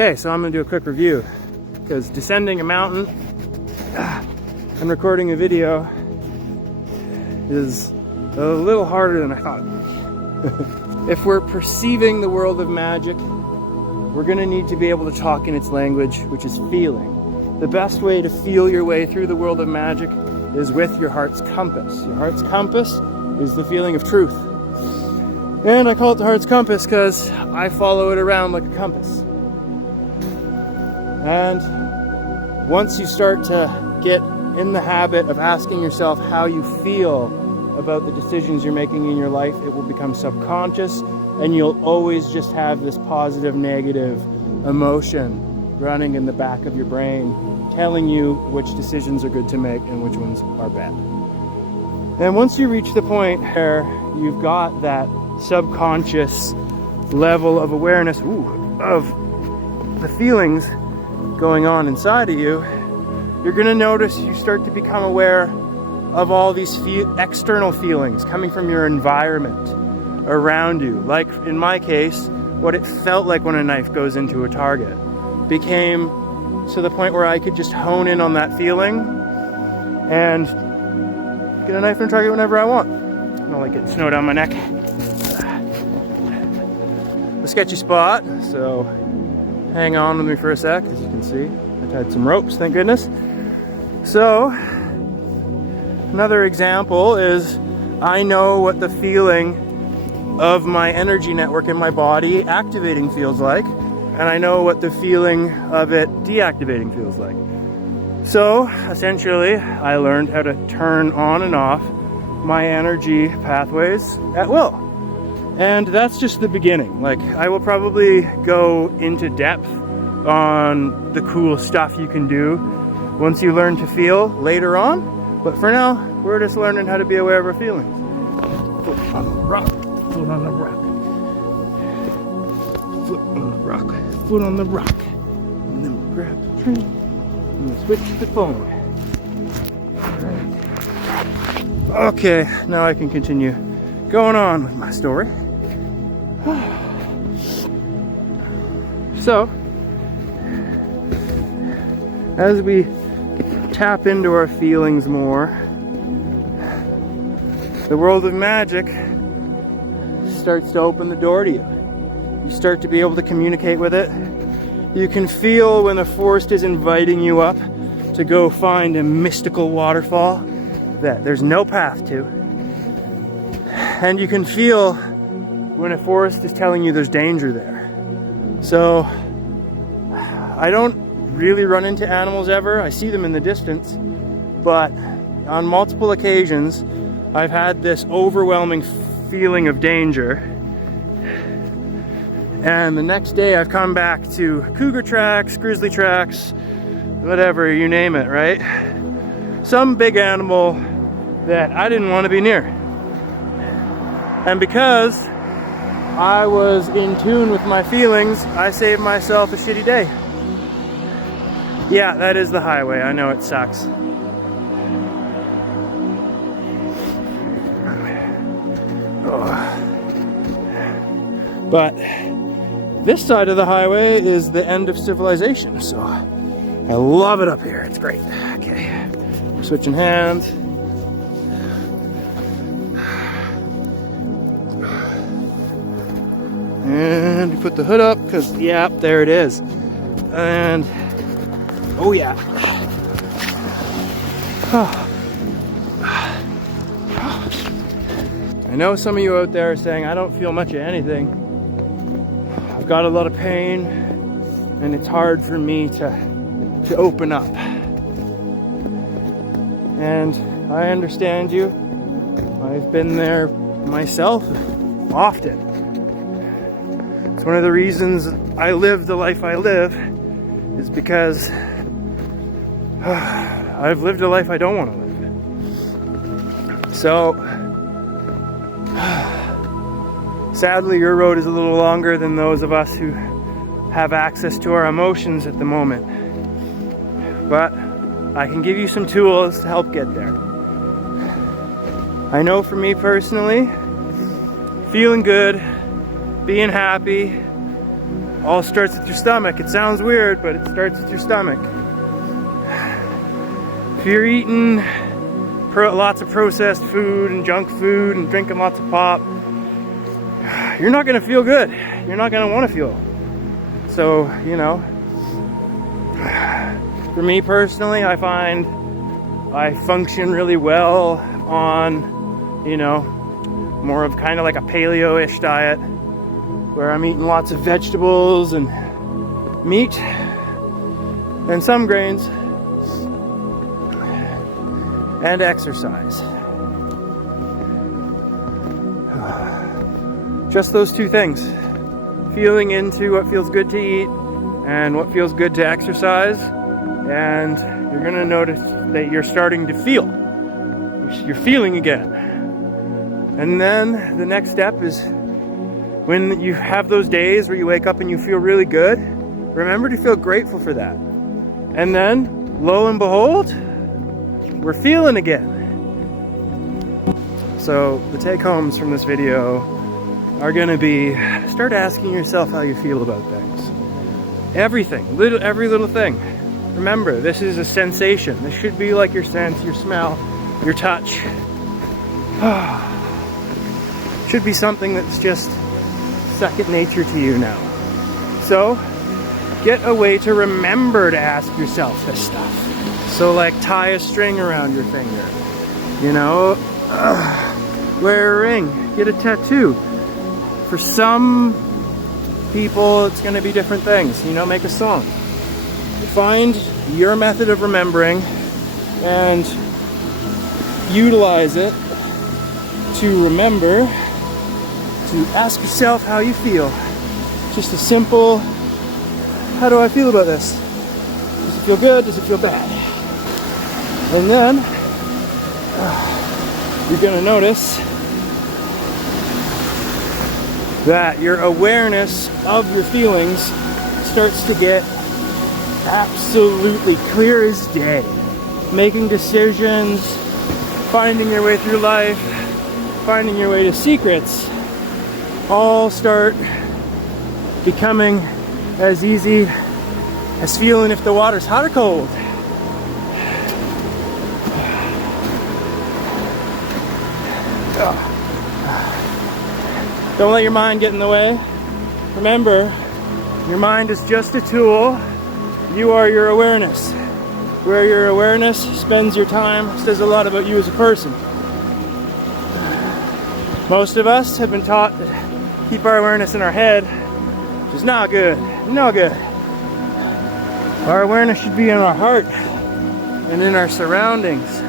Okay, so I'm gonna do a quick review because descending a mountain and recording a video is a little harder than I thought. If we're perceiving the world of magic, we're gonna need to be able to talk in its language, which is feeling. The best way to feel your way through the world of magic is with your heart's compass. Your heart's compass is the feeling of truth. And I call it the heart's compass because I follow it around like a compass. And once you start to get in the habit of asking yourself how you feel about the decisions you're making in your life, it will become subconscious, and you'll always just have this positive, negative emotion running in the back of your brain, telling you which decisions are good to make and which ones are bad. And once you reach the point where you've got that subconscious level of awareness of the feelings going on inside of you, you're gonna notice you start to become aware of all these external feelings coming from your environment around you. Like in my case, what it felt like when a knife goes into a target became to the point where I could just hone in on that feeling and get a knife and a target whenever I want. I don't like getting snow down my neck. A sketchy spot, so hang on with me for a sec. As you can see, I tied some ropes, thank goodness. So another example is I know what the feeling of my energy network in my body activating feels like, and I know what the feeling of it deactivating feels like. So essentially, I learned how to turn on and off my energy pathways at will. And that's just the beginning. Like, I will probably go into depth on the cool stuff you can do once you learn to feel later on. But for now, we're just learning how to be aware of our feelings. Foot on the rock, foot on the rock. Foot on the rock, foot on the rock. And then we'll grab the tree and we'll switch the phone. Alright. Okay, now I can continue going on with my story. So, as we tap into our feelings more, the world of magic starts to open the door to you. You start to be able to communicate with it. You can feel when the forest is inviting you up to go find a mystical waterfall that there's no path to. And you can feel when a forest is telling you there's danger there. So, I don't really run into animals ever. I see them in the distance, but on multiple occasions, I've had this overwhelming feeling of danger. And the next day I've come back to cougar tracks, grizzly tracks, whatever, you name it, right? Some big animal that I didn't want to be near. And because I was in tune with my feelings, I saved myself a shitty day. Yeah, that is the highway. I know it sucks. But this side of the highway is the end of civilization, so I love it up here. It's great. Okay, we're switching hands. And you put the hood up because, yeah, there it is. And oh yeah. I know some of you out there are saying, I don't feel much of anything. I've got a lot of pain and it's hard for me to open up. And I understand you. I've been there myself often. It's one of the reasons I live the life I live is because I've lived a life I don't want to live. So, sadly, your road is a little longer than those of us who have access to our emotions at the moment. But I can give you some tools to help get there. I know for me personally, feeling good, being happy, all starts with your stomach. It sounds weird, but it starts with your stomach. If you're eating lots of processed food and junk food and drinking lots of pop, you're not gonna feel good. You're not gonna wanna feel. So, you know, for me personally, I find I function really well on, you know, more of kind of like a paleo-ish diet, where I'm eating lots of vegetables and meat and some grains and exercise. Just those two things. Feeling into what feels good to eat and what feels good to exercise, and you're gonna notice that you're starting to feel. You're feeling again. And then the next step is when you have those days where you wake up and you feel really good, remember to feel grateful for that. And then, lo and behold, we're feeling again. So the take homes from this video are gonna be, start asking yourself how you feel about things. Everything, every little thing. Remember, this is a sensation. This should be like your sense, your smell, your touch. Should be something that's just second nature to you now. So, get a way to remember to ask yourself this stuff. So like tie a string around your finger. You know, wear a ring, get a tattoo. For some people, it's gonna be different things. You know, make a song. Find your method of remembering and utilize it to remember to ask yourself how you feel. Just a simple, how do I feel about this? Does it feel good? Does it feel bad? And then you're gonna notice that your awareness of your feelings starts to get absolutely clear as day. Making decisions, finding your way through life, finding your way to secrets, all start becoming as easy as feeling if the water's hot or cold. Don't let your mind get in the way. Remember, your mind is just a tool. You are your awareness. Where your awareness spends your time says a lot about you as a person. Most of us have been taught to keep our awareness in our head, which is not good. No good. Our awareness should be in our heart and in our surroundings.